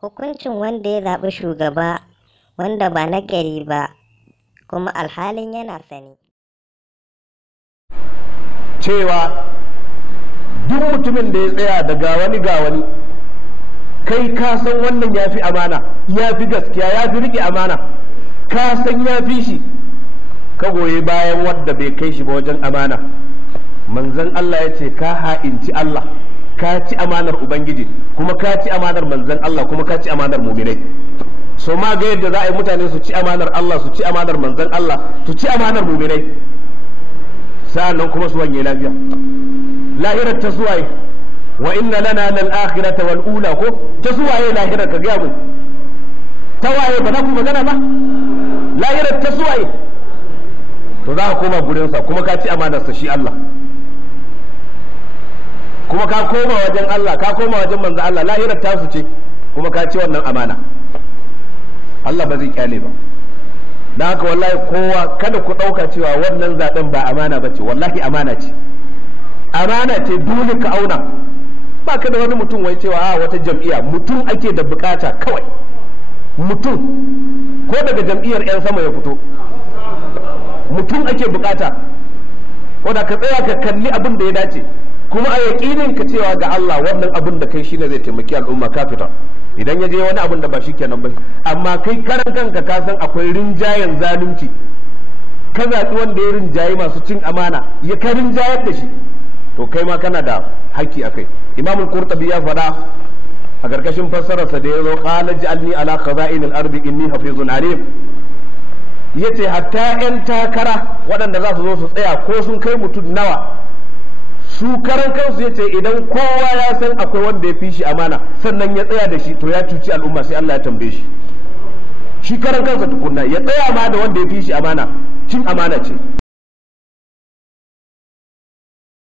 Hukuncin wanda ya zaɓi shugaba wanda ba na gari ba kuma alhalin yana sani. Cewa duk mutumin da ya tsaya da ga wani kai ka san wannan ya fi amana, ya fi gaskiya, ya fi riƙe amana, ka san ya fi shi, ka goyi bayan wadda bai kai shi ba wajen amana. Manzon Allah ya ce ka ha'inci Allah, ka ci amanar Ubangiji, kuma ka ci amanar manzon Allah, kuma ka ci amanar muminai. So ma ga yadda za a yi mutane su ci amanar Allah, su ci amanar manzon Allah, su ci amanar muminai, sa'annan kuma su wanye lafiya. Lahirar ta suwaye, wa inna lana lal akhirata wal ula, ko ta suwaye lahirar, ka ga mu ta waye, ba za ku magana ba. Lahirar ta suwaye, to za ka koma gurinsa, kuma ka ci amanarsa shi Allah, kuma ka koma wajen Allah, ka koma wajen manzo Allah. Lahirar tasu ce, kuma ka ci wannan amana. Allah ba zai kyale ba. Dan haka wallahi kowa kada ku ɗauka cewa wannan zaben ba amana ba ce. Wallahi amana ce, amana ce, dole ka auna. Ba ka da wani mutum wai cewa a wata jam'iyya, mutum ake da bukata kawai, mutum, ko daga jam'iyyar 'yan sama ya fito, mutum ake bukata. Ko da ka tsaya ka kalli abin da ya dace, kuma a yaƙinin ka cewa ga Allah wannan abin da kai shine zai taimaki al'umma, ka fita. Idan ya je wani abin da ba shi kenan ba, amma kai karan kanka ka san akwai rinjayen zalunci, ka zaɓi wanda ya rinjaye masu cin amana, ya ka rinjayar da shi, to kai ma kana da haƙƙi a kai. Imamul Qurtubi ya faɗa a ƙarƙashin fassararsa da ya zo, qala ja'alni ala khaza'inil ardi inni hafizun alim. Yace hatta 'yan takara waɗanda za su zo su tsaya, ko sun kai mutum nawa, su karan kansu yace idan kowa ya san akwai wanda ya fi shi amana sannan ya tsaya da shi, to ya cuci al'umma, sai Allah ya tambaye shi. Shi karan kansa tukunna ya tsaya ma da wanda ya fi shi amana, cin amana ce.